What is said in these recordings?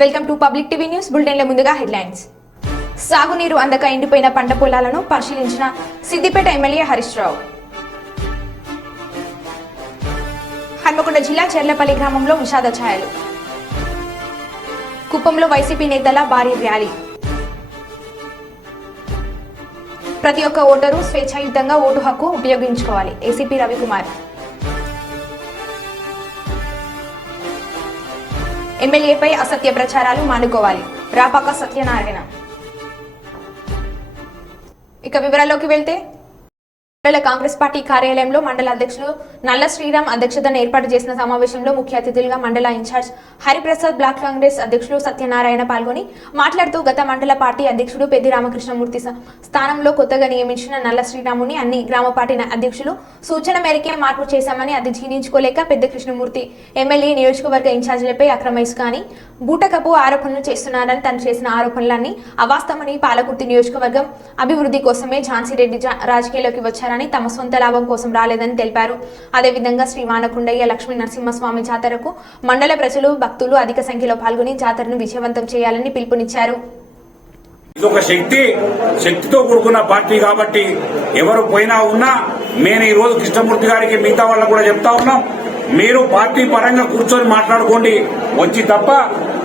Welcome to public TV news బులెటిన్ల ముందుగా headlines. సాగునీరు అందక ఎండిపోయిన పంట పొలాలను పరిశీలించిన సిద్దిపేట ఎమ్మెల్యే హరీష్ రావు. హన్మకొండ జిల్లా చెర్లపల్లి గ్రామంలో విషాద ఛాయలు. కుప్పంలో వైసీపీ నేతల భారీ ర్యాలీ. ప్రతి ఒక్క ఓటరు స్వేచ్ఛాయుతంగా ఓటు హక్కు ఉపయోగించుకోవాలి. ఏసీపీ రవికుమార్. ఎమ్మెల్యేపై అసత్య ప్రచారాలు మానుకోవాలి. రాపాక సత్యనారాయణ. ఇక వివరాల్లోకి వెళ్తే కాంగ్రెస్ పార్టీ కార్యాలయంలో మండల అధ్యక్షులు నల్ల శ్రీరామ్ అధ్యక్షతన ఏర్పాటు చేసిన సమావేశంలో ముఖ్య అతిథులుగా మండల ఇన్ఛార్జ్ హరిప్రసాద్, బ్లాక్ కాంగ్రెస్ అధ్యక్షులు సత్యనారాయణ పాల్గొని మాట్లాడుతూ గత మండల పార్టీ అధ్యక్షుడు పెద్ది రామకృష్ణమూర్తి స్థానంలో కొత్తగా నియమించిన నల్ల శ్రీరాముని అన్ని గ్రామ పార్టీ అధ్యక్షులు సూచన మేరకే మార్పు చేశామని, అది జీర్ణించుకోలేక పెద్ద కృష్ణమూర్తి ఎమ్మెల్యే నియోజకవర్గ ఇన్ఛార్జీలపై అక్రమైస్ కానీ బూటకపు ఆరోపణలు చేస్తున్నారని, తను చేసిన ఆరోపణలన్నీ అవాస్తవమని, పాలకుర్తి నియోజకవర్గం అభివృద్ధి కోసమే ఝాన్సీ రెడ్డి రాజకీయాల్లోకి వచ్చారని, తమ సొంత లాభం కోసం రాలేదని తెలిపారు. అదేవిధంగా శ్రీ వానకుండయ్య లక్ష్మీ నరసింహస్వామి జాతరకు మండల ప్రజలు, భక్తులు అధిక సంఖ్యలో పాల్గొని జాతరను విజయవంతం చేయాలని పిలుపునిచ్చారు. ఇదొక శక్తితో కూడుకున్న పార్టీ కాబట్టి ఎవరు పోయినా ఉన్నా నేను ఈ రోజు కృష్ణమూర్తి గారికి మిగతా వాళ్ళకు కూడా చెప్తా ఉన్నాం, మీరు పార్టీ పరంగా కూర్చొని మాట్లాడుకోండి వచ్చి తప్ప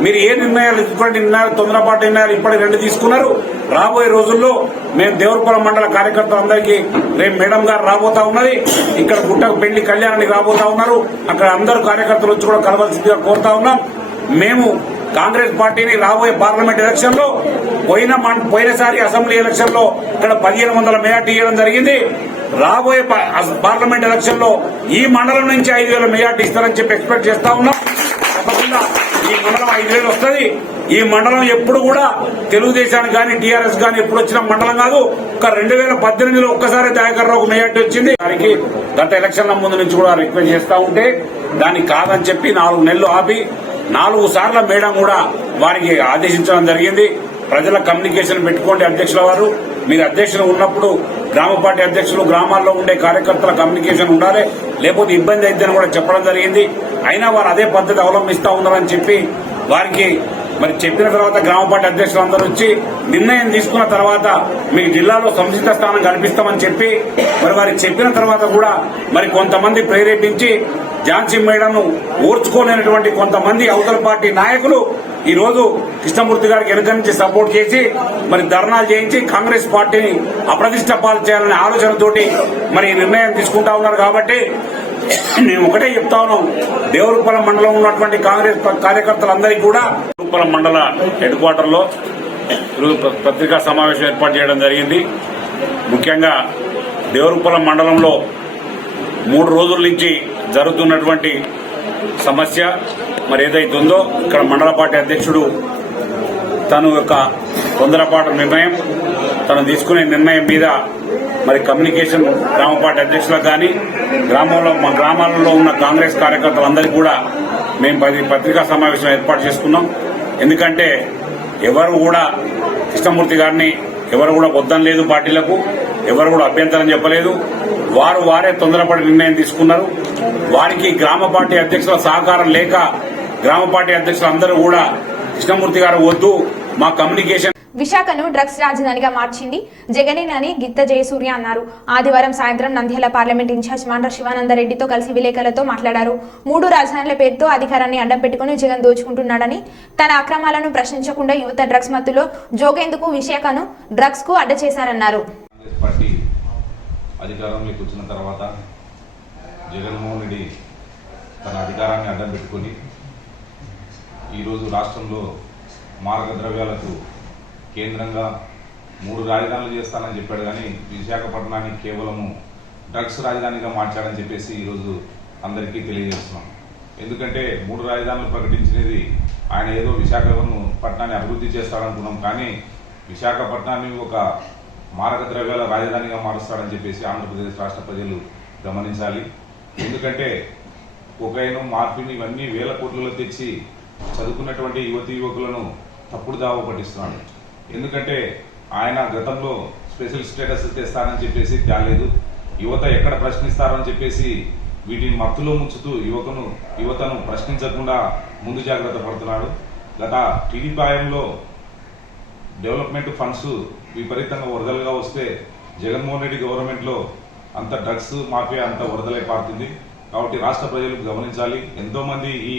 మీరు ఏ నిర్ణయాలు తీసుకోండి. నిర్ణయాలు తొందరపాటు నిర్ణయాలు ఇప్పటికి 2 తీసుకున్నారు. రాబోయే రోజుల్లో మేము దేవరపురం మండల కార్యకర్తలందరికీ రేపు మేడం గారు రాబోతా ఉన్నది. ఇక్కడ గుట్టకు పెళ్లి కళ్యాణానికి రాబోతా ఉన్నారు. అక్కడ అందరూ కార్యకర్తలు వచ్చి కూడా కలవాల్సిందిగా కోరుతా ఉన్నాం. మేము కాంగ్రెస్ పార్టీని రాబోయే పార్లమెంట్ ఎలక్షన్ లో పోయినసారి అసెంబ్లీ ఎలక్షన్ లో ఇక్కడ 1500 మెజార్టీ ఇవ్వడం జరిగింది. రాబోయే పార్లమెంట్ ఎలక్షన్ లో ఈ మండలం నుంచి 5000 మెజార్టీ ఇస్తారని చెప్పి ఎక్స్పెక్ట్ చేస్తా ఉన్నాం. తప్పకుండా ఈ మండలం 5000 వస్తుంది. ఈ మండలం ఎప్పుడు కూడా తెలుగుదేశానికి కానీ టీఆర్ఎస్ కానీ ఎప్పుడు వచ్చిన మండలం కాదు. ఒక 2018లో ఒక్కసారి దయాకర్ రావుకు మెజార్టీ వచ్చింది. దానికి గత ఎలక్షన్ల ముందు నుంచి కూడా రిక్వెస్ట్ చేస్తా ఉంటే దానికి కాదని చెప్పి 4 నెలలు ఆపి 4 సార్ల మేడం కూడా వారికి ఆదేశించడం జరిగింది. ప్రజల కమ్యూనికేషన్ పెట్టుకోండి అధ్యక్షుల వారు, మీరు అధ్యక్షులు ఉన్నప్పుడు గ్రామ పార్టీ అధ్యక్షులు గ్రామాల్లో ఉండే కార్యకర్తల కమ్యూనికేషన్ ఉండాలి, లేకపోతే ఇబ్బంది అయిద్దని కూడా చెప్పడం జరిగింది. అయినా వారు అదే పద్ధతి అవలంబిస్తా ఉన్నారని చెప్పి వారికి మరి చెప్పిన తర్వాత గ్రామ పార్టీ అధ్యక్షులందరూ వచ్చి నిర్ణయం తీసుకున్న తర్వాత మీకు జిల్లాలో సముచిత స్థానం కల్పిస్తామని చెప్పి మరి వారికి చెప్పిన తర్వాత కూడా మరి కొంతమంది ప్రేరేపించి ఝాన్సీ మేడంను ఓర్చుకోలేనటువంటి కొంతమంది అవతల పార్టీ నాయకులు ఈ రోజు కృష్ణమూర్తి గారికి వెనుక నుంచి సపోర్ట్ చేసి మరి ధర్నాలు చేయించి కాంగ్రెస్ పార్టీని అప్రతిష్ట పాలు చేయాలనే ఆలోచనతోటి మరి ఈ నిర్ణయం తీసుకుంటా ఉన్నారు. కాబట్టి మేము ఒకటే చెప్తా ఉన్నాం, దేవరూపలం మండలం ఉన్నటువంటి కాంగ్రెస్ కార్యకర్తలందరికీ కూడా దేవరూపలం మండల హెడ్ క్వార్టర్ లో పత్రికా సమావేశం ఏర్పాటు చేయడం జరిగింది. ముఖ్యంగా దేవరూపలం మండలంలో 3 రోజుల నుంచి జరుగుతున్నటువంటి సమస్య మరి ఏదైతే ఉందో, ఇక్కడ మండల పార్టీ అధ్యక్షుడు తను యొక్క తొందరపాటు నిర్ణయం, తను తీసుకునే నిర్ణయం మీద మరి కమ్యూనికేషన్ గ్రామ పార్టీ అధ్యక్షులకు కానీ గ్రామాలలో ఉన్న కాంగ్రెస్ కార్యకర్తలందరికీ కూడా మేము పత్రికా సమావేశం ఏర్పాటు చేసుకున్నాం. ఎందుకంటే ఎవరు కూడా కృష్ణమూర్తి గారిని ఎవరు కూడా వద్దం లేదు, పార్టీలకు ఎవరు కూడా అభ్యంతరం చెప్పలేదు. వారే తొందరపడి నిర్ణయం తీసుకున్నారు. వారికి గ్రామ పార్టీ అధ్యక్షుల సహకారం లేక గ్రామ పార్టీ అధ్యక్షులందరూ కూడా కృష్ణమూర్తి గారు వద్దు, మా కమ్యూనికేషన్. విశాఖను డ్రగ్స్ రాజధానిగా మార్చింది జగనేనని గిత్త జయసూర్య అన్నారు. ఆదివారం సాయంత్రం నంద్యాల పార్లమెంట్ ఇన్ఛార్జ్ మాండ్ర శివానందరెడ్డితో కలిసి విలేకరులతో మాట్లాడారు. 3 రాజధానుల పేరుతో అధికారాన్ని అడ్డం పెట్టుకుని జగన్ దోచుకుంటున్నాడని, తన అక్రమాలను ప్రశ్నించకుండా యువత డ్రగ్స్ మత్తులో జోగేందుకు విశాఖను డ్రగ్స్ కు అడ్డ చేశారన్నారు. అధికారంలోకి వచ్చిన తర్వాత జగన్మోహన్ రెడ్డి తన అధికారాన్ని అడ్డం పెట్టుకుని ఈరోజు రాష్ట్రంలో మారక ద్రవ్యాలకు కేంద్రంగా 3 రాజధానులు చేస్తానని చెప్పాడు. కానీ విశాఖపట్నాన్ని కేవలము డ్రగ్స్ రాజధానిగా మార్చాడని చెప్పేసి ఈరోజు అందరికీ తెలియజేస్తున్నాం. ఎందుకంటే 3 రాజధానులు ప్రకటించినది ఆయన ఏదో విశాఖపట్నాన్ని అభివృద్ధి చేస్తాడనుకున్నాం, కానీ విశాఖపట్నాన్ని ఒక మారక ద్రవ్యాల రాజధానిగా మారుస్తాడని చెప్పేసి ఆంధ్రప్రదేశ్ రాష్ట్ర ప్రజలు గమనించాలి. ఎందుకంటే కొకైన్, మార్ఫిన్ ఇవన్నీ వేల కోట్లలో తెచ్చి చదువుకున్నటువంటి యువకులను తప్పుడు దావ పట్టిస్తున్నాడు. ఎందుకంటే ఆయన గతంలో స్పెషల్ స్టేటస్ తెస్తానని చెప్పేసి తేలేదు. యువత ఎక్కడ ప్రశ్నిస్తారని చెప్పేసి వీటిని మత్తులో ముంచుతూ యువతను ప్రశ్నించకుండా ముందు జాగ్రత్త పడుతున్నాడు. గత టీడీపీ హయాంలో డెవలప్మెంట్ ఫండ్స్ విపరీతంగా వరదలుగా వస్తే జగన్మోహన్ రెడ్డి గవర్నమెంట్లో అంత డ్రగ్స్ మాఫియా అంత వరదలై పారుతుంది. కాబట్టి రాష్ట్ర ప్రజలు గమనించాలి. ఎంతోమంది ఈ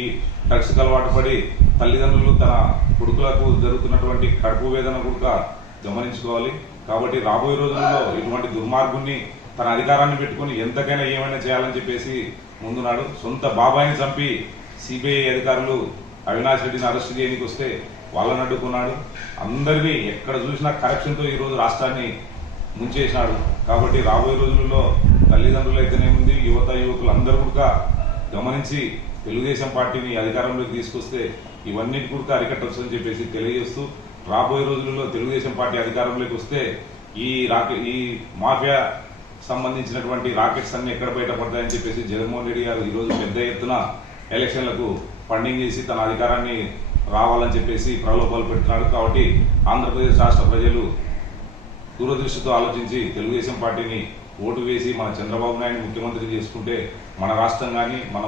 డ్రగ్స్కి అలవాటు పడి తల్లిదండ్రులు తన కొడుకులకు జరుగుతున్నటువంటి కడుపు వేదన కూడా గమనించుకోవాలి. కాబట్టి రాబోయే రోజుల్లో ఇటువంటి దుర్మార్గుని తన అధికారాన్ని పెట్టుకుని ఎంతకైనా ఏమైనా చేయాలని చెప్పేసి ముందున్నాడు. సొంత బాబాయిని చంపి సిబిఐ అధికారులు అవినాష్ రెడ్డిని అరెస్ట్ చేయడానికి వస్తే వాళ్ళని అడ్డుకున్నాడు. అందరినీ ఎక్కడ చూసినా కరప్షన్తో ఈరోజు రాష్ట్రాన్ని ముంచేసినాడు. కాబట్టి రాబోయే రోజుల్లో తల్లిదండ్రులు అయితేనేముంది, యువకులు అందరూ కూడా గమనించి తెలుగుదేశం పార్టీని అధికారంలోకి తీసుకొస్తే ఇవన్నీ కూడా అరికట్టొచ్చని చెప్పేసి తెలియజేస్తూ, రాబోయే రోజుల్లో తెలుగుదేశం పార్టీ అధికారంలోకి వస్తే ఈ మాఫియా సంబంధించినటువంటి రాకెట్స్ అన్ని ఎక్కడ బయటపడతాయని చెప్పేసి జగన్మోహన్ రెడ్డి గారు ఈరోజు పెద్ద ఎత్తున ఎలక్షన్లకు ఫండింగ్ చేసి తన అధికారాన్ని రావాలని చెప్పేసి ప్రలోభాలు పెడుతున్నాడు. కాబట్టి ఆంధ్రప్రదేశ్ రాష్ట్ర ప్రజలు దూరదృష్టితో ఆలోచించి తెలుగుదేశం పార్టీని ఓటు వేసి మన చంద్రబాబు నాయుడు ముఖ్యమంత్రి చేసుకుంటే మన రాష్ట్రం కానీ మన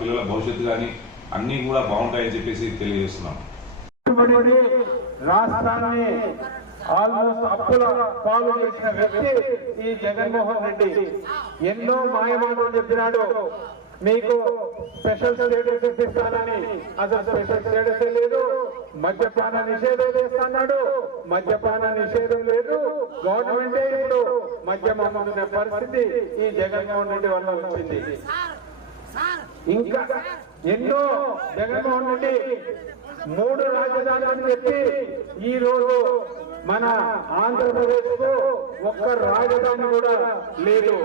పిల్లల భవిష్యత్తు కానీ అన్నీ కూడా బాగుంటాయని చెప్పేసి తెలియజేస్తున్నాం. రాష్ట్రాన్ని ఆల్మోస్ట్ అప్పుల పాలు చేసిన వ్యక్తి ఈ జగన్మోహన్ రెడ్డి. ఎన్నో మాయమాటలు చెప్పినాడు. మీకు స్పెషల్ స్టేటస్ ఇప్పిస్తానని, అసలు స్పెషల్ స్టేటస్ లేదు. మద్యపాన నిషేధం చేస్తున్నాడు. మద్యపాన నిషేధం లేదు. గవర్నమెంటే ఇప్పుడు మద్యం అమ్ముకునే పరిస్థితి ఈ జగన్మోహన్ రెడ్డి వల్ల వచ్చింది. ఇంకా ఎన్నో జగన్మోహన్ రెడ్డి 3 రాజధానులను పెట్టి ఈ రోజు మన ఆంధ్రప్రదేశ్ కు ఒక్క రాజధాని కూడా లేదు.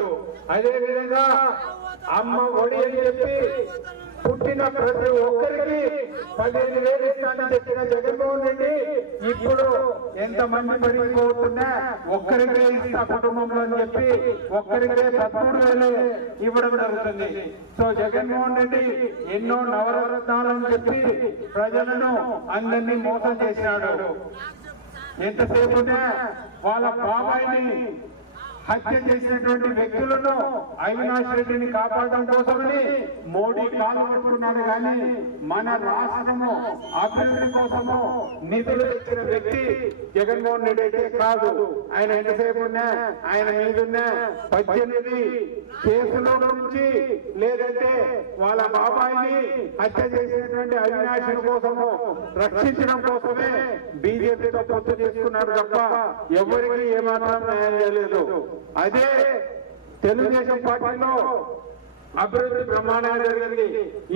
అదే విధంగా అమ్మ ఒడి అని చెప్పి పుట్టిన ప్రతి ఒక్కరికి 15,000 ఇస్తానని చెప్పిన జగన్మోహన్ రెడ్డి ఇప్పుడు ఎంతమంది పరిగిపోతున్నా ఒక్కరికే ఇస్తా కుటుంబంలో అని చెప్పి ఒక్కరికే 13,000 ఇవ్వడం జరుగుతుంది. సో జగన్మోహన్ రెడ్డి ఎన్నో నవరత్నాలను చెప్పి ప్రజలను అందరినీ మోసం చేసినాడు. ఎంతసేపు వాళ్ళ బాబాయిని హత్య చేసినటువంటి వ్యక్తులను అవినాష్ రెడ్డిని కాపాడడం కోసమని మోడీ కాలు పట్టుకున్నాడు. కానీ మన రాష్ట్రము అభివృద్ధి కోసము నిధులు తెచ్చిన వ్యక్తి జగన్మోహన్ రెడ్డి అయితే కాదు. ఆయన ఎంతసేపు ఆయన మీదున్న 18 కేసుల నుంచి లేదంటే వాళ్ళ బాబాయిని హత్య చేసినటువంటి అవినాష్ కోసము రక్షించడం కోసమే బీజేపీతో పొత్తు చేసుకున్నాడు తప్ప ఎవరికి ఏమాత్రం న్యాయం చేయలేదు. అదే తెలుగుదేశం పార్టీలో అభివృద్ధి ప్రమాణాలు జరిగింది.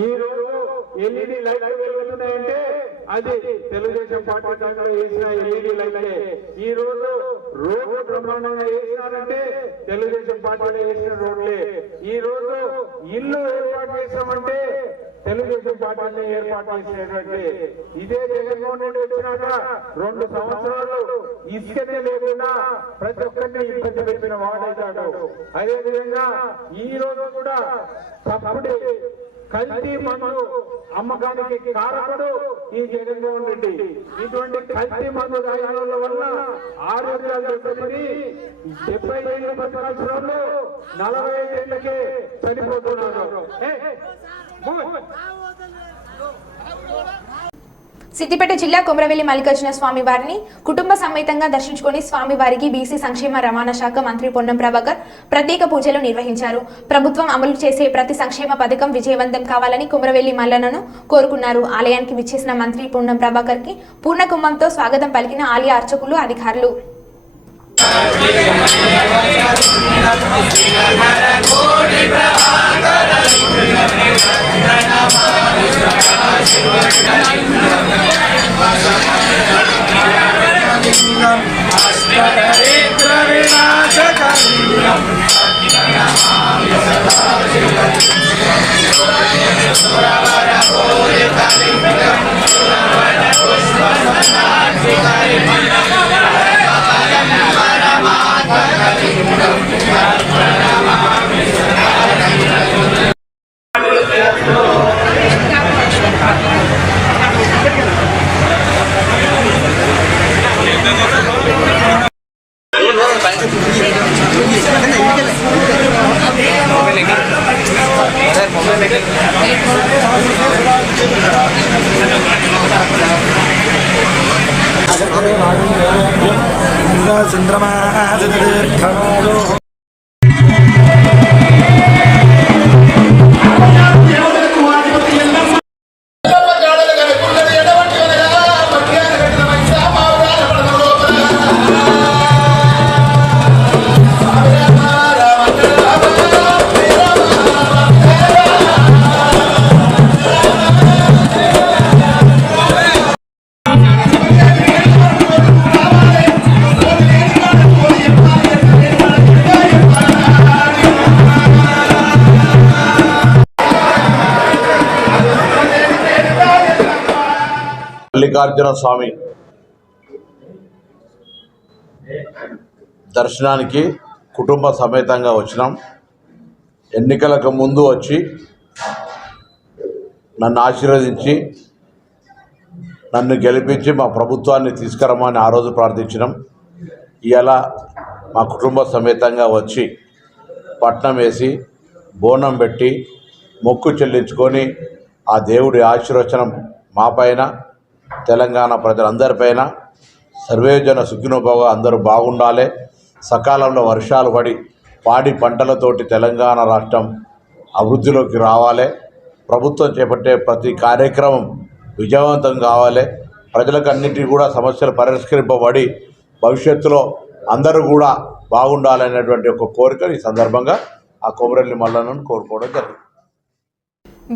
ఈ రోజు ఎల్ఈడి లైట్లు వెలుగుతున్నాయంటే అది తెలుగుదేశం పార్టీ టైంలో వేసిన ఎల్ఈడి లైట్లే. ఈ రోజు రోడ్లు బ్రహ్మాండంగా వేసినారంటే తెలుగుదేశం పార్టీలో వేసిన రోడ్లే. ఈ రోజు ఇల్లు ఏర్పాటు చేసామంటే తెలుగుదేశం పార్టీని ఏర్పాటు చేసినటువంటి ఇదే జగన్మోహన్ రెడ్డి వచ్చినాక 2 సంవత్సరాలు ఇసుకనే లేకుండా ప్రతి ఒక్కరిని ఇబ్బంది పెట్టిన వాడైతాడు. అదేవిధంగా ఈ రోజు కూడా తప్పుడు కల్తీ మందు అమ్మకానికి కారకుడు ఈ జగన్మోహన్ రెడ్డి. ఇటువంటి కల్తీ మందు తాగిన వల్ల ఆరోగ్యాలు దెబ్బతిని 70 ఏళ్ళు బతకాల్సిన వాళ్ళు 45 ఏళ్ళకే చనిపోతున్నారు. సిద్దిపేట జిల్లా కొమరవెల్లి మల్లికార్జున స్వామి వారిని కుటుంబ సమేతంగా దర్శించుకుని స్వామివారికి బీసీ సంక్షేమ రవాణా శాఖ మంత్రి పొన్నం ప్రభాకర్ ప్రత్యేక పూజలు నిర్వహించారు. ప్రభుత్వం అమలు చేసే ప్రతి సంక్షేమ పథకం విజయవంతం కావాలని కొమరవెల్లి మల్లన్నను కోరుకున్నారు. ఆలయానికి విచ్చేసిన మంత్రి పొన్నం ప్రభాకర్ కి పూర్ణ కుంభంతో స్వాగతం పలికిన ఆలయ అర్చకులు, అధికారులు. చంద్రమా మల్లికార్జున స్వామి దర్శనానికి కుటుంబ సమేతంగా వచ్చినాం. ఎన్నికలకు ముందు వచ్చి నన్ను ఆశీర్వదించి నన్ను గెలిపించి మా ప్రభుత్వాన్ని తీసుకురమ్మని ఆ రోజు ప్రార్థించినాం. ఇవాళ మా కుటుంబ సమేతంగా వచ్చి పట్నం వేసి బోనం పెట్టి మొక్కు చెల్లించుకొని ఆ దేవుడి ఆశీర్వచనం మా పైన తెలంగాణ ప్రజలందరిపైన సర్వేజన సుఖినోభవ అందరూ బాగుండాలి. సకాలంలో వర్షాలు పడి పాడి పంటలతోటి తెలంగాణ రాష్ట్రం అభివృద్ధిలోకి రావాలి. ప్రభుత్వం చేపట్టే ప్రతి కార్యక్రమం విజయవంతం కావాలి. ప్రజలకు అన్నింటినీ కూడా సమస్యలు పరిష్కరింపబడి భవిష్యత్తులో అందరూ కూడా బాగుండాలనేటువంటి ఒక కోరిక ఈ సందర్భంగా ఆ కొమరెల్లి మల్లన్నను కోరుకోవడం జరిగింది.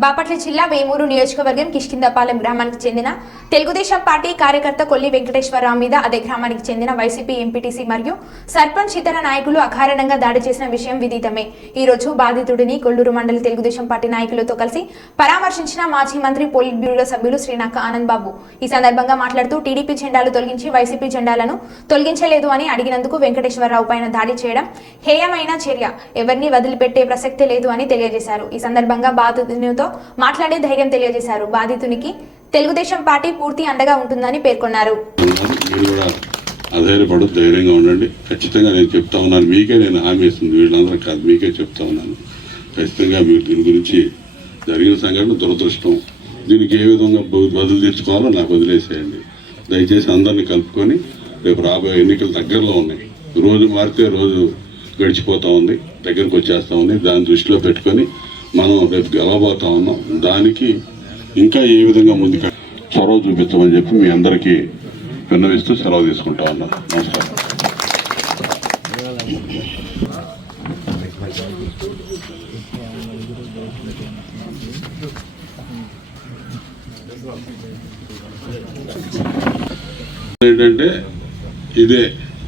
బాపట్ల జిల్లా వేమూరు నియోజకవర్గం కిష్కిందపాలెం గ్రామానికి చెందిన తెలుగుదేశం పార్టీ కార్యకర్త కొల్లి వెంకటేశ్వరరావు మీద అదే గ్రామానికి చెందిన వైసీపీ ఎంపీటీసీ మరియు సర్పంచ్ ఇతర నాయకులు అకారణంగా దాడి చేసిన విషయం విదితమే. ఈ రోజు బాధితుడిని కొల్లూరు మండలి తెలుగుదేశం పార్టీ నాయకులతో కలిసి పరామర్శించిన మాజీ మంత్రి పోలిట్ బ్యూరో సభ్యులు శ్రీనాక ఆనంద్ బాబు. ఈ సందర్భంగా మాట్లాడుతూ టీడీపీ జెండాలు తొలగించి వైసీపీ జెండాలను తొలగించలేదు అని అడిగినందుకు వెంకటేశ్వరరావు పైన దాడి చేయడం హేయమైన చర్య, ఎవరిని వదిలిపెట్టే ప్రసక్తే లేదు అని తెలియజేశారు. ఈ సందర్భంగా బాధితునితో మాట్లాడే ధైర్యం తెలియజేశారు. బాధితునికి తెలుగుదేశం పార్టీ పూర్తి అండగా ఉంటుందని పేర్కొన్నారు. అధైర్యపడు, ధైర్యంగా ఉండండి. ఖచ్చితంగా నేను చెప్తా ఉన్నాను, మీకే నేను హామీ ఇస్తుంది, వీళ్ళందరూ కాదు, మీకే చెప్తా ఉన్నాను. ఖచ్చితంగా మీరు దీని గురించి జరిగిన సంఘటన దురదృష్టం. దీనికి ఏ విధంగా బదులు తెచ్చుకోవాలో నాకు వదిలేసేయండి. దయచేసి అందరినీ కలుపుకొని రేపు రాబోయే ఎన్నికలు దగ్గరలో ఉన్నాయి. రోజు మారితే రోజు గడిచిపోతూ ఉంది, దగ్గరకు వచ్చేస్తూ ఉంది. దాన్ని దృష్టిలో పెట్టుకొని మనం రేపు గెలవబోతా ఉన్నాం. దానికి ఇంకా ఏ విధంగా ముందుకు చొరవ చూపించమని చెప్పి మీ అందరికీ విన్నవిస్తూ సెలవు తీసుకుంటా ఉన్నాం. నమస్కారం. ఏంటంటే ఇదే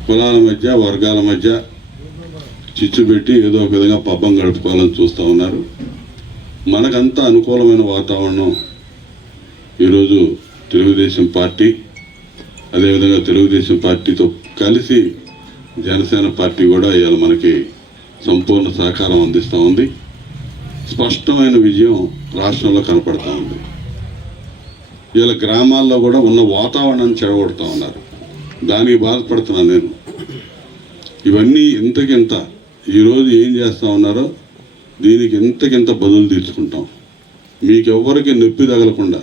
కులాల మధ్య వర్గాల మధ్య చిచ్చు పెట్టి ఏదో ఒక విధంగా పబ్బం గడుపుకోవాలని చూస్తూ ఉన్నారు. మనకంతా అనుకూలమైన వాతావరణం ఈరోజు తెలుగుదేశం పార్టీ, అదేవిధంగా తెలుగుదేశం పార్టీతో కలిసి జనసేన పార్టీ కూడా ఇవాళ మనకి సంపూర్ణ సహకారం అందిస్తూ ఉంది. స్పష్టమైన విజయం రాష్ట్రంలో కనపడుతూ ఉంది. ఇవాళ గ్రామాల్లో కూడా ఉన్న వాతావరణాన్ని చెడగొడుతూ ఉన్నారు. దానికి బాధపడుతున్నాను నేను. ఇవన్నీ ఇంతకింత ఈరోజు ఏం చేస్తూ ఉన్నారో దీనికి ఇంతకింత బదులు తీర్చుకుంటాం. మీకెవ్వరికి నొప్పి తగలకుండా,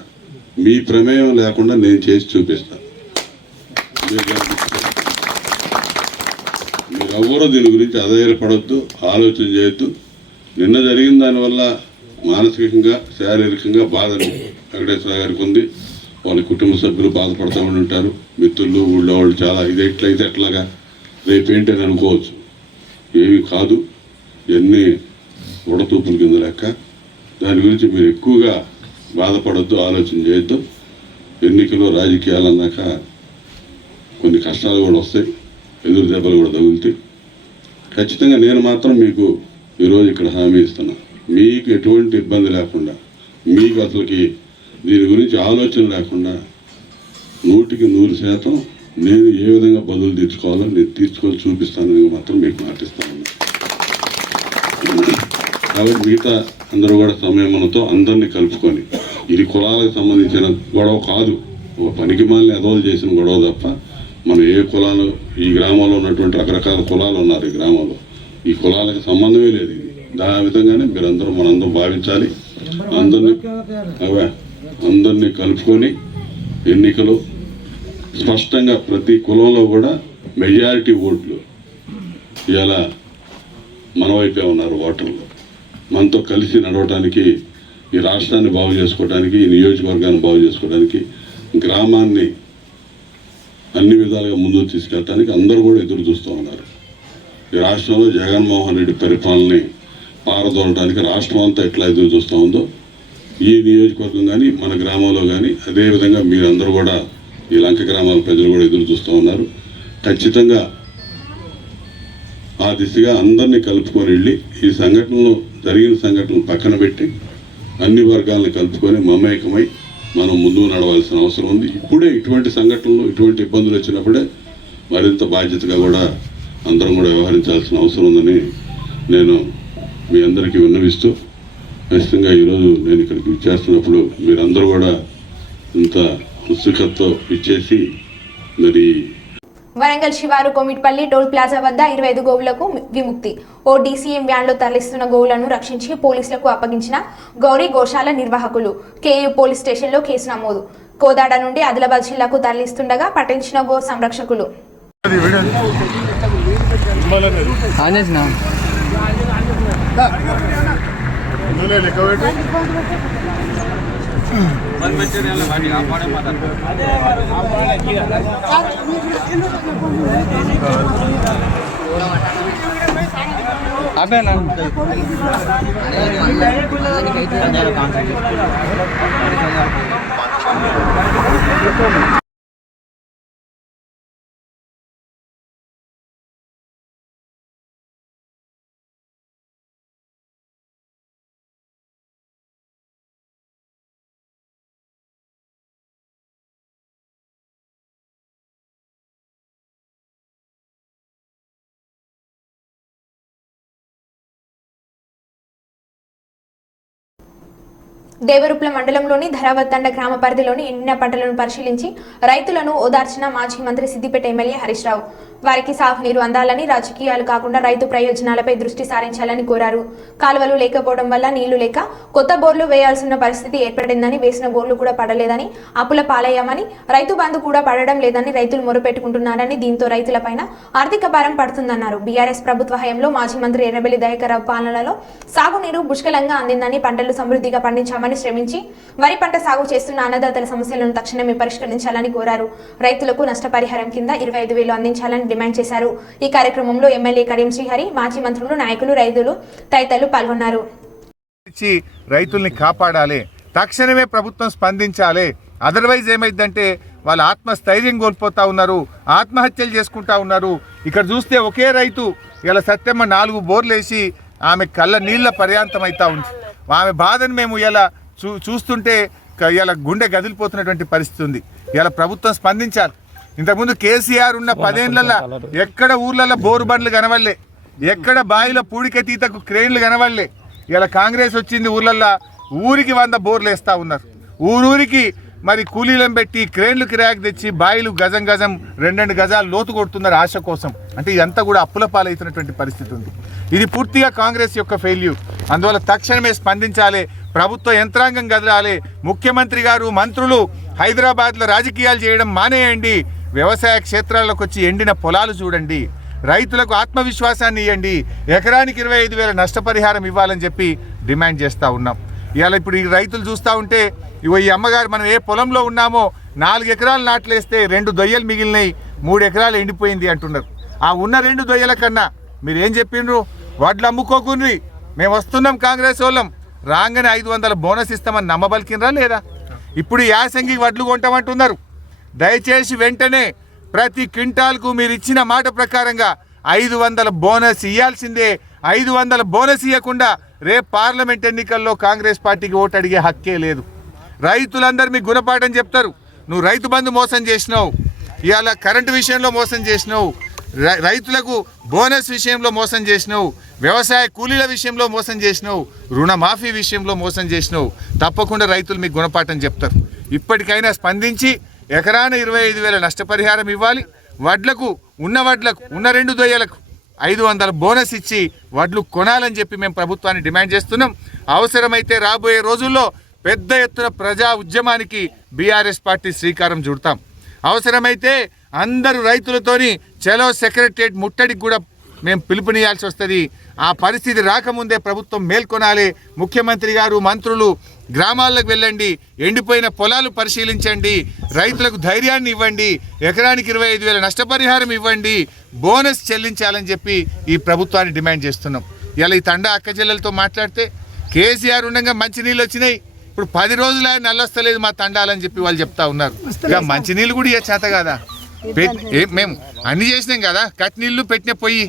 మీ ప్రమేయం లేకుండా నేను చేసి చూపిస్తాను. మీరెవ్వరూ దీని గురించి అధైర్యపడొద్దు, ఆలోచన చేయొద్దు. నిన్న జరిగిన దానివల్ల మానసికంగా, శారీరకంగా బాధ వెంకటేశ్వర గారికి ఉంది. వాళ్ళ కుటుంబ సభ్యులు బాధపడుతూ ఉంటారు, మిత్రులు, ఊళ్ళో వాళ్ళు చాలా ఇది ఎట్లయితే ఎట్లాగా రేపేంటని అనుకోవచ్చు. ఏమి కాదు, ఇవన్నీ ఉడతూపుల కింద లెక్క. దాని గురించి మీరు ఎక్కువగా బాధపడొద్దు, ఆలోచన చేయొద్దు. ఎన్నికలు రాజకీయాలు అన్నాక కొన్ని కష్టాలు కూడా వస్తాయి, ఎదురు దెబ్బలు కూడా తగులుతాయి. ఖచ్చితంగా నేను మాత్రం మీకు ఈరోజు ఇక్కడ హామీ ఇస్తున్నా, మీకు ఎటువంటి ఇబ్బంది లేకుండా, మీకు అసలుకి దీని గురించి ఆలోచన లేకుండా 100% నేను ఏ విధంగా బదులు తీర్చుకోవాలో నేను తీర్చుకొని చూపిస్తానని మాత్రం మీకు మాటిస్తాను. కాబట్టి మిగతా అందరూ కూడా సంయమనంతో అందరినీ కలుపుకొని, ఇది కులాలకు సంబంధించిన గొడవ కాదు, ఒక పనికి మాలిన ఎదవలు చేసిన గొడవ తప్ప మనం ఏ కులాలు, ఈ గ్రామంలో ఉన్నటువంటి రకరకాల కులాలు ఉన్నారు ఈ గ్రామంలో, ఈ కులాలకు సంబంధమే లేదు. ఇది దాని విధంగానే మీరందరూ మనందరం భావించాలి. అందరినీ కలుపుకొని ఎన్నికలు స్పష్టంగా ప్రతి కులంలో కూడా మెజారిటీ ఓట్లు ఇలా మన వైపే ఉన్నారు ఓటర్లు. మనతో కలిసి నడవటానికి, ఈ రాష్ట్రాన్ని బాగు చేసుకోవడానికి, ఈ నియోజకవర్గాన్ని బాగు చేసుకోవడానికి, గ్రామాన్ని అన్ని విధాలుగా ముందుకు తీసుకెళ్ళడానికి అందరూ కూడా ఎదురు చూస్తూ ఉన్నారు. ఈ రాష్ట్రంలో జగన్మోహన్ రెడ్డి పరిపాలనని పారదోలడానికి రాష్ట్రం అంతా ఎట్లా ఎదురు చూస్తూ ఉందో ఈ నియోజకవర్గం కానీ మన గ్రామంలో కానీ అదేవిధంగా మీరందరూ కూడా ఈ లంక గ్రామాల ప్రజలు కూడా ఎదురు చూస్తూ ఉన్నారు. ఖచ్చితంగా ఆ దిశగా అందరినీ కలుపుకొని వెళ్ళి ఈ సంఘటనలో జరిగిన సంఘటనలు పక్కన పెట్టి అన్ని వర్గాలను కలుపుకొని మమేకమై మనం ముందుకు నడవాల్సిన అవసరం ఉంది. ఇప్పుడే ఇటువంటి సంఘటనలు, ఇటువంటి ఇబ్బందులు వచ్చినప్పుడే మరింత బాధ్యతగా కూడా అందరం కూడా వ్యవహరించాల్సిన అవసరం ఉందని నేను మీ అందరికీ విన్నవిస్తూ, ఖచ్చితంగా ఈరోజు నేను ఇక్కడికి ఇచ్చేస్తున్నప్పుడు మీరందరూ కూడా ఇంత ఉత్సుకతతో ఇచ్చేసి మరి వరంగల్ శివారు కొమిట్పల్లి టోల్ ప్లాజా వద్ద 25 గోవులకు విముక్తి. ఓ డీసీఎం వ్యాన్లో తరలిస్తున్న గోవులను రక్షించి పోలీసులకు అప్పగించిన గౌరీ గోశాల నిర్వాహకులు. కేయూ పోలీస్ స్టేషన్లో కేసు నమోదు. కోదాడ నుండి ఆదిలాబాద్ జిల్లాకు తరలిస్తుండగా పట్టించిన గో సంరక్షకులు. దేవరుప్ల మండలంలోని ధరావత్తండ గ్రామ పరిధిలోని ఎండిన పంటలను పరిశీలించి రైతులను ఓదార్చిన మాజీ మంత్రి సిద్దిపేట ఎమ్మెల్యే హరీష్ రావు. వారికి సాగునీరు అందాలని, రాజకీయాలు కాకుండా రైతు ప్రయోజనాలపై దృష్టి సారించాలని కోరారు. కాలువలు లేకపోవడం వల్ల నీళ్లు లేక కొత్త బోర్లు వేయాల్సిన పరిస్థితి ఏర్పడిందని, వేసిన బోర్లు కూడా పడలేదని, అప్పుల పాలయ్యామని, రైతు బంధు కూడా పడడం లేదని రైతులు మొరపెట్టుకుంటున్నారని, దీంతో రైతులపైన ఆర్థిక భారం పడుతుందన్నారు. బీఆర్ఎస్ ప్రభుత్వ హయాంలో మాజీ మంత్రి ఎర్రబెల్లి దయాకర్రావు పాలనలో సాగునీరు పుష్కలంగా అందిందని, పంటలు సమృద్ధిగా పండించామని శ్రమించి వరి పంట సాగు చేస్తున్న అన్నదాతల సమస్యలను తక్షణమే పరిష్కరించాలని కోరారు. రైతులకు నష్టపరిహారం కింద 25,000 అందించాలని డిమాండ్ చేశారు. ఈ కార్యక్రమంలో ఎమ్మెల్యే కడియం శ్రీహరి, మాజీ మంత్రులు, నాయకులు, రైతులు తదితరులు పాల్గొన్నారు. రైతుల్ని కాపాడాలి, తక్షణమే ప్రభుత్వం స్పందించాలి. అదర్వైజ్ ఏమైందంటే వాళ్ళు ఆత్మస్థైర్యం కోల్పోతా ఉన్నారు, ఆత్మహత్యలు చేసుకుంటా ఉన్నారు. ఇక్కడ చూస్తే ఒకే రైతు ఇలా సత్యమ్మ 4 బోర్లు వేసి ఆమె కళ్ళ నీళ్ల పర్యాంతం అవుతా ఉంది. ఆమె బాధను మేము ఇలా చూస్తుంటే ఇలా గుండె గదిలిపోతున్నటువంటి పరిస్థితి ఉంది. ఇలా ప్రభుత్వం స్పందించాలి. ఇంతకుముందు కేసీఆర్ ఉన్న 10 ఏళ్లలో ఎక్కడ ఊర్లలో బోరు బండ్లు కనవల్లే, ఎక్కడ బావిలో పూడికెతీతకు క్రేన్లు కనవల్లే. ఇలా కాంగ్రెస్ వచ్చింది, ఊర్లల్లో ఊరికి 100 బోర్లు వేస్తూ ఉన్నారు. ఊరూరికి మరి కూలీలను పెట్టి క్రేన్లు కిరాయికి తెచ్చి బాయిలు గజం గజం 2 గజాలు లోతు కొడుతున్నారు ఆశ కోసం. అంటే ఇదంతా కూడా అప్పుల పాలవుతున్నటువంటి పరిస్థితి ఉంది. ఇది పూర్తిగా కాంగ్రెస్ యొక్క ఫెయిల్యూర్. అందువల్ల తక్షణమే స్పందించాలి, ప్రభుత్వ యంత్రాంగం కదలాలి. ముఖ్యమంత్రి గారు, మంత్రులు హైదరాబాద్లో రాజకీయాలు చేయడం మానేయండి. వ్యవసాయ క్షేత్రాల్లోకి వచ్చి ఎండిన పొలాలు చూడండి, రైతులకు ఆత్మవిశ్వాసాన్ని ఇవ్వండి, ఎకరానికి 25,000 నష్టపరిహారం ఇవ్వాలని చెప్పి డిమాండ్ చేస్తూ ఉన్నాం. ఇవాళ ఇప్పుడు ఈ రైతులు చూస్తూ ఉంటే ఈ అమ్మగారు మనం ఏ పొలంలో ఉన్నామో 4 ఎకరాలు నాట్లేస్తే 2 దొయ్యలు మిగిలినాయి, 3 ఎకరాలు ఎండిపోయింది అంటున్నారు. ఆ ఉన్న 2 దొయ్యల కన్నా మీరు ఏం చెప్పిండ్రు? వడ్లు అమ్ముకోకుండ్రి, మేము వస్తున్నాం కాంగ్రెస్ వాళ్ళం, రాగానే 500 బోనస్ ఇస్తామని నమ్మబలికినరా లేదా? ఇప్పుడు యాసంగి వడ్లు కొంటామంటున్నారు. దయచేసి వెంటనే ప్రతి క్వింటాల్కు మీరు ఇచ్చిన మాట ప్రకారంగా 500 బోనస్ ఇవ్వాల్సిందే. 500 బోనస్ ఇవ్వకుండా రేపు పార్లమెంట్ ఎన్నికల్లో కాంగ్రెస్ పార్టీకి ఓటు అడిగే హక్కే లేదు. రైతులందరూ మీకు గుణపాఠం చెప్తారు. నువ్వు రైతు బంధు మోసం చేసినావు, ఇవాళ కరెంటు విషయంలో మోసం చేసినావు, రైతులకు బోనస్ విషయంలో మోసం చేసినావు, వ్యవసాయ కూలీల విషయంలో మోసం చేసినావు, రుణమాఫీ విషయంలో మోసం చేసినావు. తప్పకుండా రైతులు మీకు గుణపాఠం చెప్తారు. ఇప్పటికైనా స్పందించి ఎకరాన 25,000 నష్టపరిహారం ఇవ్వాలి. వడ్లకు ఉన్న 2 దొయ్యలకు 500 బోనస్ ఇచ్చి వడ్లు కొనాలని చెప్పి మేము ప్రభుత్వాన్ని డిమాండ్ చేస్తున్నాం. అవసరమైతే రాబోయే రోజుల్లో పెద్ద ఎత్తున ప్రజా ఉద్యమానికి బీఆర్ఎస్ పార్టీ శ్రీకారం చుడతాం. అవసరమైతే అందరూ రైతులతోని చలో సెక్రటరియట్ ముట్టడికి కూడా మేము పిలుపునియాల్సి వస్తుంది. ఆ పరిస్థితి రాకముందే ప్రభుత్వం మేల్కొనాలి. ముఖ్యమంత్రి గారు, మంత్రులు గ్రామాలకు వెళ్ళండి, ఎండిపోయిన పొలాలు పరిశీలించండి, రైతులకు ధైర్యాన్ని ఇవ్వండి, ఎకరానికి 25,000 నష్టపరిహారం ఇవ్వండి, బోనస్ చెల్లించాలని చెప్పి ఈ ప్రభుత్వాన్ని డిమాండ్ చేస్తున్నాం. ఇలా ఈ తండా అక్క చెల్లెలతో మాట్లాడితే కేసీఆర్ ఉండగా మంచినీళ్ళు వచ్చినాయి, ఇప్పుడు 10 రోజులు నల్లొస్తలేదు మా తండాలని చెప్పి వాళ్ళు చెప్తా ఉన్నారు. ఇక మంచినీళ్ళు కూడా ఇక చేత కదా, మేము అన్ని చేసినాం కదా, కట్ నీళ్ళు పెట్టిన పొయ్యి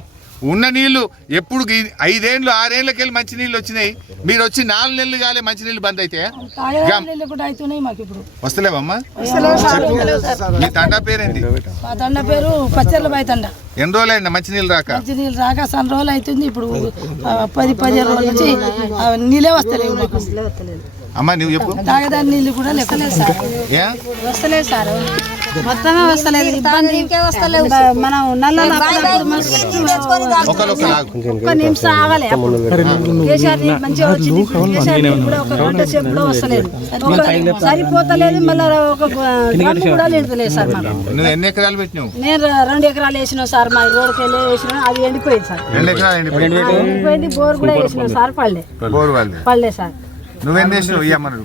ఉన్న నీళ్లు ఎప్పుడు 5 ఏళ్ళు 6 ఏళ్ళకి వెళ్ళి మంచి నీళ్ళు వచ్చినాయి. మీరు వచ్చి 4 నెలలు కాలే మంచి నీళ్ళు బంద్ అయితే వస్తలేవమ్మా? మీ తండా పేరేంటి? మా తండ పేరు పచ్చర్ల బాయ్ తండ. ఎన్ని రోజులు అయినా మంచి నీళ్ళు రాక? మంచి నీళ్ళు రాక సన్న రోజులు అవుతుంది. ఇప్పుడు 10-15 రోజుల నుంచి నీళ్ళే వస్తలేవు మాకు. అమ్మా నువ్వు చెప్పు. తాగేదాని నీళ్ళు కూడా లేకలేదు సార్, వస్తలేదు సార్, మొత్తమే వస్తలేదు. ఇబ్బంది వస్తలేవు. మనం ఒక్క నిమిషం ఆగలే. కేసీఆర్ మంచిగా వచ్చింది. కేసీఆర్ కూడా ఒక గంట సేపు కూడా వస్తలేదు, సరిపోతలేదు. మళ్ళీ ఒక డ్రమ్ కూడా లేదు సార్ మాకు. నువ్వు ఎన్ని ఎకరాలు పెట్టినావు? నేను 2 ఎకరాలు వేసినావు సార్. మా రోడ్కి వెళ్ళి వేసినా, అది ఎండిపోయింది సార్. 2 ఎకరాలు ఎండిపోయింది. బోర్ కూడా వేసినావు సార్, పడలే సార్. నువ్వేం చేసినావు? ఇయ్యమ్మను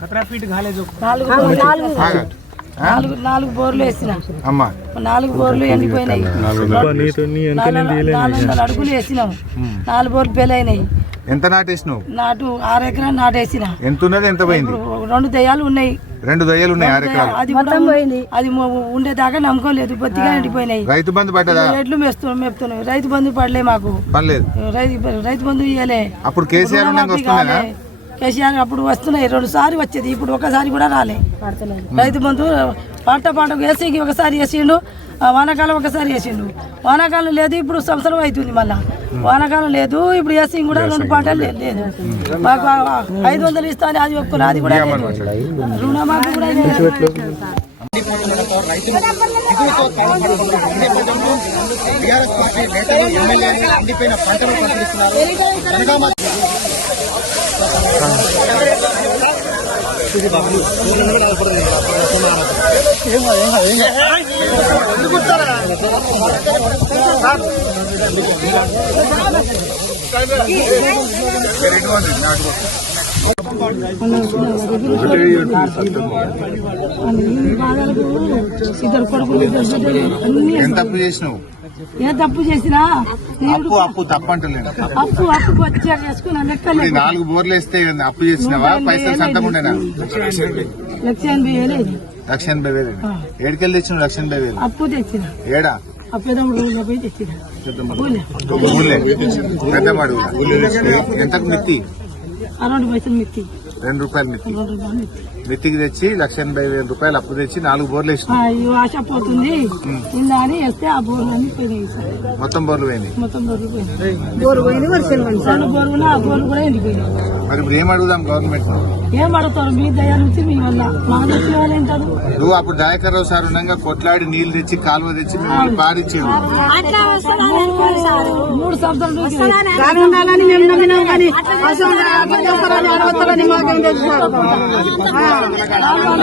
4 బోర్లు వేసిన అమ్మా, 4 బోర్లు ఎండిపోయినాయి. 400 అడుగులు వేసినాం, 4 బోర్లు పెళ్ళైనాయి. ఎంత నాటేసినావు? నాటు 6 ఎకరాలు నాటేసిన. ఎంత ఉన్నది? ఎంత పోయింది? 2 దయ్యాలు ఉన్నాయి. 2 దయ్యాలు ఉన్నాయి 6 ఎకరాలు. అది మొత్తం పోయింది. అది ఉండేదాకా నమ్మకోలేదు, బొత్తిగా ఎండిపోయినాయి. రైతు బంధు పడ్డదా? ఎడ్లు మేపుతున్నాయి. రైతు బంధు పడలే మాకు, పర్లేదు. రైతు బంధు ఇవ్వలే. అప్పుడు కేసీఆర్ వస్తున్నాయి. కేసీఆర్ అప్పుడు వస్తున్నాయి, 2 సార్లు వచ్చేది. ఇప్పుడు ఒకసారి కూడా రాలే. రైతు బంధు పంటకు వేసేకి ఒకసారి వేసిండు, వానాకాలం ఒకసారి వేసిండు. వానాకాలం లేదు, ఇప్పుడు సంవత్సరం అవుతుంది. మళ్ళా వానాకాలం లేదు, ఇప్పుడు వేసి కూడా 2 పంటలు లేదు. మాకు 500 ఇస్తాను, అది ఒప్పుకున్నా, అది కూడా రుణమాఫీ కూడా ఎంత అప్పు చేసినావు? ఏ తప్పు చేసినా అప్పు తప్పంటలేదు. అప్పు వచ్చా చేసుకున్నా లెక్కలే. 4 బోర్లు వేస్తే అప్పు చేసినావా? పైసలు సంతం ఉండేనా? 1,80,000. 1,80,000. ఏడుకెళ్ళి తెచ్చినావు? 1,80,000 అప్పు తెచ్చిన. ఏడా? అప్పేదమ్ముడు పోయి తెచ్చిన. పెద్దమాడు. ఎంతకు మిత్తి? 60 పైసలు మిత్తి. 2 రూపాయలు మిత్తి. మిత్తికి తెచ్చి 1,80,000 రూపాయలు అప్పు తెచ్చి 4 బోర్లు వేసిన. ఆశ పోతుంది ఇలా అని వేస్తే ఆ బోర్లు అన్ని పోయినాయి సార్. మొత్తం బోర్లు పోయినాయి. మొత్తం బోర్లు పోయినాయి. బోర్లు పోయింది, రెండు బోర్లు ఆ బోర్లు కూడా ఎండిపోయినాయి. మరి ఇప్పుడు ఏం అడుగుదాం గవర్నమెంట్? ఏం అడుగుతారు? మీ దయ నుంచి మీ వల్ల మా నుంచి వాళ్ళు ఏంటారు? నువ్వు అప్పుడు దయాకర్ రావు సార్ ఉండగా కొట్లాడి నీళ్లు తెచ్చి కాలువ తెచ్చి మిమ్మల్ని పారిచ్చారు. 3 సంవత్సరాల నుంచి ఉండాలని మేము నమ్మినాం, కానీ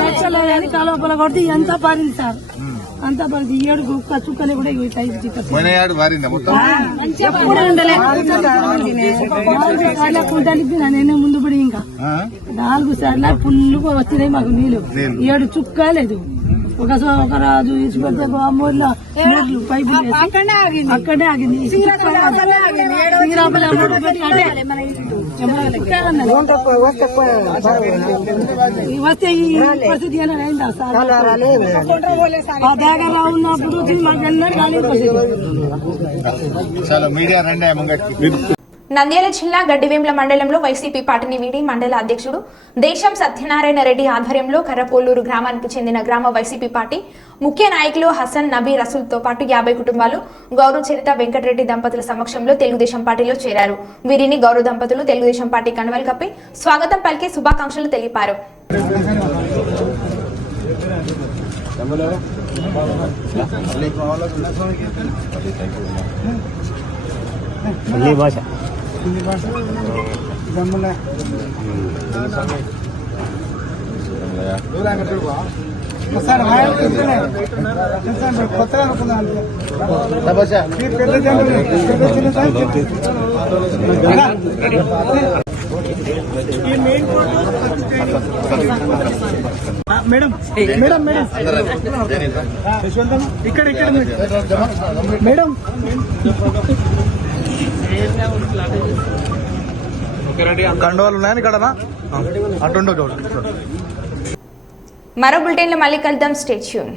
లక్షలని కాలువల కొడితే ఎంత పారింది సార్, అంత పడింది. 7 చుక్కలు కూడా నేనే ముందు పడి ఇంకా 4 సార్లు ఫుల్ వచ్చినాయి మాకు నీళ్లు. 7 చుక్క లేదు. ఒక రాజు ఇచ్చి పెడితే అమ్మూర్లో పైపులు అక్కడే ఆగింది. వస్తే ఈ పరిస్థితి అయిందా సార్? ఆ దగ్గర ఉన్నప్పుడు మాకు ఎన్నడూ కాలేదు పరిస్థితి. నంద్యాల జిల్లా గడ్డివేంల మండలంలో వైసీపీ పార్టీని వీడి మండల అధ్యక్షుడు దేశం సత్యనారాయణ రెడ్డి ఆధ్వర్యంలో కర్రపోలూరు గ్రామానికి చెందిన గ్రామ వైసీపీ పార్టీ ముఖ్య నాయకులు హసన్ నబీ రసూల్తో పాటు 50 కుటుంబాలు గౌరవ చరిత వెంకటరెడ్డి దంపతుల సమక్షంలో తెలుగుదేశం పార్టీలో చేరారు. వీరిని గౌరవ దంపతులు తెలుగుదేశం పార్టీ కండువాలు కప్పి స్వాగతం పలికి శుభాకాంక్షలు తెలిపారు. మేడం మేడం మేడం ఇక్కడ ఇక్కడ మేడం కండవాళ్ళు ఉన్నాయని ఇక్కడ అటుండో చూడండి. మరో బులెటిన్లో మళ్ళీ కలుద్దాం. Stay tune.